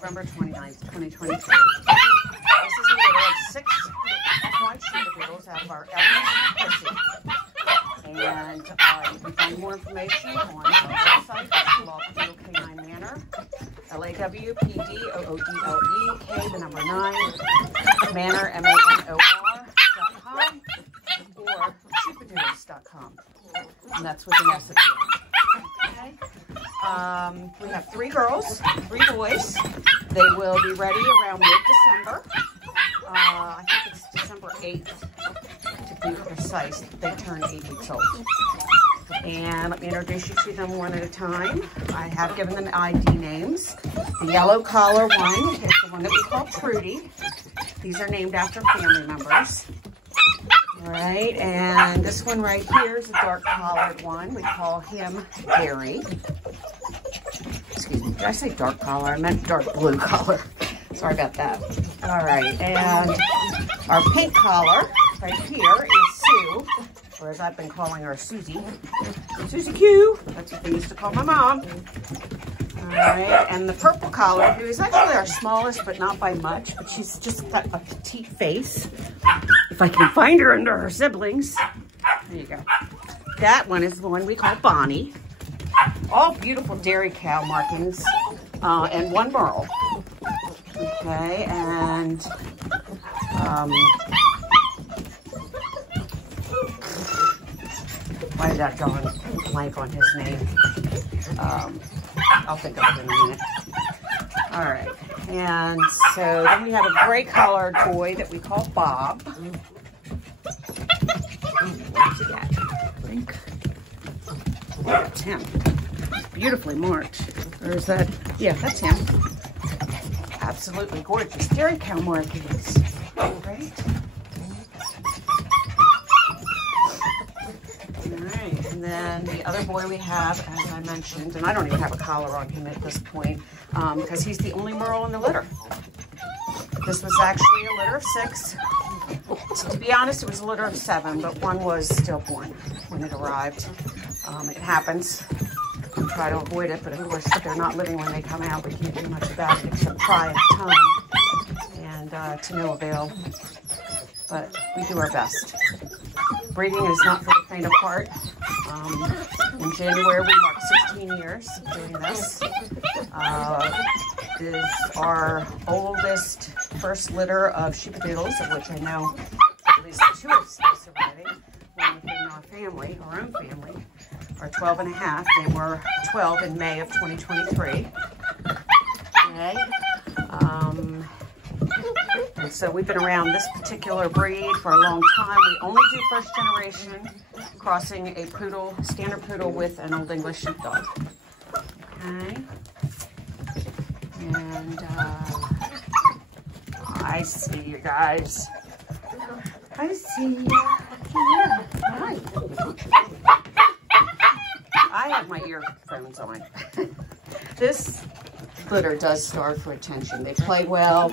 November 29th, 2023. This is a litter of 6 F1 Sheepadoodles out of our Crissy. And you can find more information on our website, Sheepadoodle K9 Manor, LAWPDOODLE, the number 9, Manor, MANOR.com, or Sheepadoodles.com. And that's with an S at the end. Okay. We have 3 girls, 3 boys. They will be ready around mid-December. I think it's December 8th, to be precise. They turn 8 weeks old. And let me introduce you to them one at a time. I have given them ID names. The yellow collar one is the one that we call Trudy. These are named after family members. All right, and this one right here is a dark collared one. We call him Gary. Excuse me, did I say dark collar? I meant dark blue collar. Sorry about that. All right, and our pink collar right here is Sue, or as I've been calling her, Susie. Susie Q, that's what they used to call my mom. All right, and the purple collar, who is actually our smallest, but not by much, but she's just got a petite face. If I can find her under her siblings. There you go. That one is the one we call Bonnie. All beautiful dairy cow markings, and 1 Merle. Okay, and why did that go on blank on his name? I'll think of it in a minute. All right, and so then we have a gray collared boy that we call Bob. What's he got? I think that's him. Beautifully marked. Or is that? Yeah, that's him. Absolutely gorgeous dairy cow markings. Great. Alright, and then the other boy we have, as I mentioned, and I don't even have a collar on him at this point, because he's the only Merle in the litter. This was actually a litter of 6. To be honest, it was a litter of 7, but 1 was stillborn when it arrived. It happens. We try to avoid it, but of course, if they're not living when they come out, we can't do much about it except cry and tongue, and to no avail. But we do our best. Breeding is not for the faint of heart. In January, we marked 16 years doing this. It is our oldest first litter of Sheepadoodles, of which I know at least 2 are still surviving. One within our family, our own family, are 12 and a half. They were 12 in May of 2023. Okay. And so we've been around this particular breed for a long time. We only do first generation, crossing a poodle, standard poodle with an Old English sheepdog. Okay. And I see you guys. I see you. Yeah. Hi. I have my earphones on. This litter does starve for attention. They play well,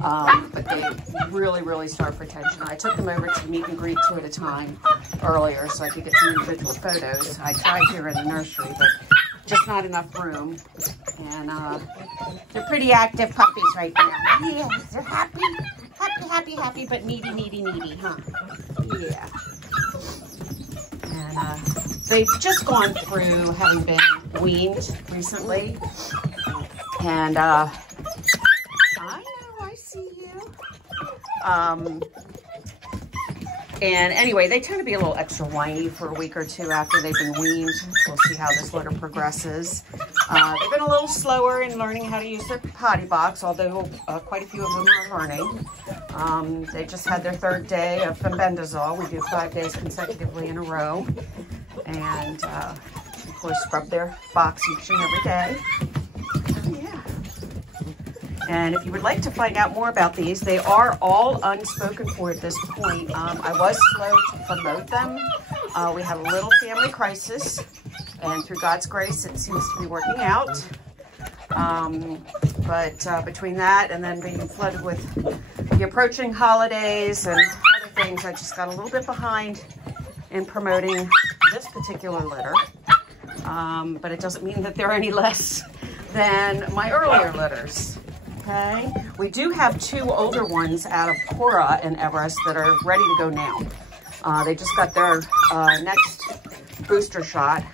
but they really, really starve for attention. I took them over to meet and greet 2 at a time earlier so I could get some individual photos. I tried here in the nursery, but just not enough room. And they're pretty active puppies right now. Yes, they're happy, happy, happy, happy, but needy, needy, needy, huh? Yeah. And they've just gone through having been weaned recently. And I know, I see you. And anyway, they tend to be a little extra whiny for a week or 2 after they've been weaned. We'll see how this litter progresses. They've been a little slower in learning how to use their potty box, although quite a few of them are learning. They just had their 3rd day of fenbendazole. We do 5 days consecutively in a row. And, of course, scrub their box each and every day. Yeah. And if you would like to find out more about these, they are all unspoken for at this point. I was slow to promote them. We had a little family crisis, and through God's grace, it seems to be working out. But between that and then being flooded with the approaching holidays and other things, I just got a little bit behind in promoting this particular litter. But it doesn't mean that they're any less than my earlier litters. Okay, we do have 2 older ones out of Cora and Everest that are ready to go now. They just got their next booster shot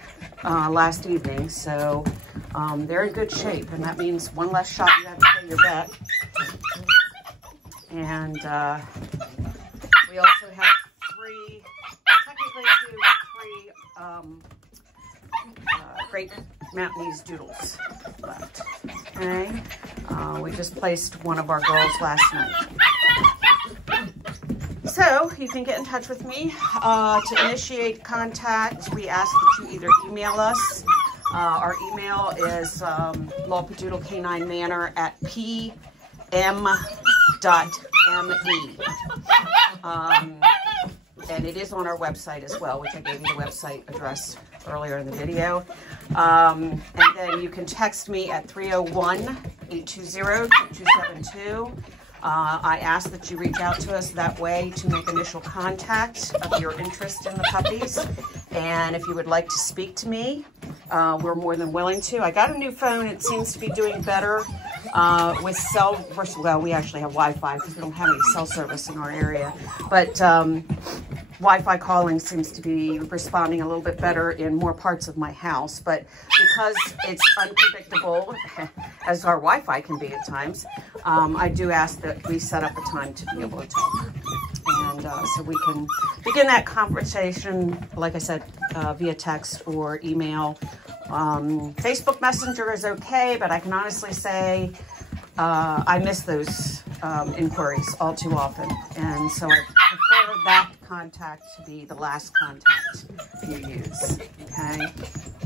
last evening, so they're in good shape, and that means one less shot you have to pay your vet. And we also have 3, technically 3 Great Mountainese Doodles left. Okay, we just placed one of our girls last night. So you can get in touch with me to initiate contact. We ask that you either email us. Our email is labradoodle9@pm.me. And it is on our website as well, which I gave you the website address earlier in the video. And then you can text me at 301-820-2272. I ask that you reach out to us that way to make initial contact of your interest in the puppies. And if you would like to speak to me, we're more than willing to. I got a new phone. It seems to be doing better with cell. Well, we actually have Wi-Fi because we don't have any cell service in our area. But Wi-Fi calling seems to be responding a little bit better in more parts of my house. But because it's unpredictable, as our Wi-Fi can be at times, I do ask that we set up a time to be able to talk. And so we can begin that conversation, like I said, via text or email. Facebook Messenger is okay, but I can honestly say I miss those inquiries all too often. And so I prefer that contact to be the last contact you use, okay?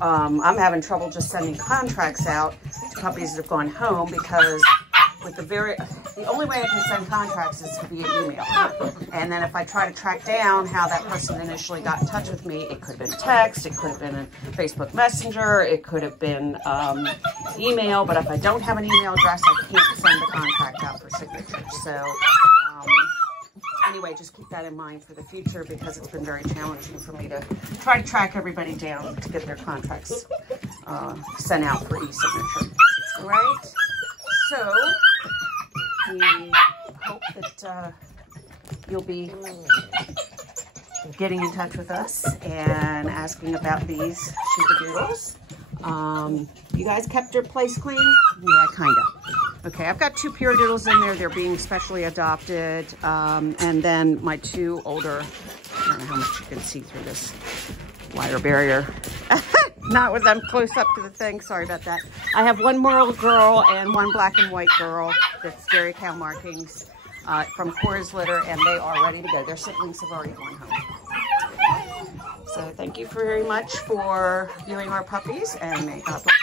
I'm having trouble just sending contracts out to puppies that have gone home because with the only way I can send contracts is via email. And then if I try to track down how that person initially got in touch with me, it could have been text, it could have been a Facebook Messenger, it could have been email, but if I don't have an email address, I can't send the contract out for signature. So anyway, just keep that in mind for the future because it's been very challenging for me to try to track everybody down to get their contracts sent out for e-signature. All right? So we hope that you'll be getting in touch with us and asking about these Sheepadoodles. You guys kept your place clean? Yeah, kind of. Okay, I've got 2 pure doodles in there. They're being specially adopted. And then my 2 older, I don't know how much you can see through this wire barrier. Not with them close up to the thing. Sorry about that. I have 1 merle girl and 1 black and white girl that's dairy cow markings from Cora's litter, and they are ready to go. Their siblings have already gone home. So thank you very much for viewing our puppies, and may God bless.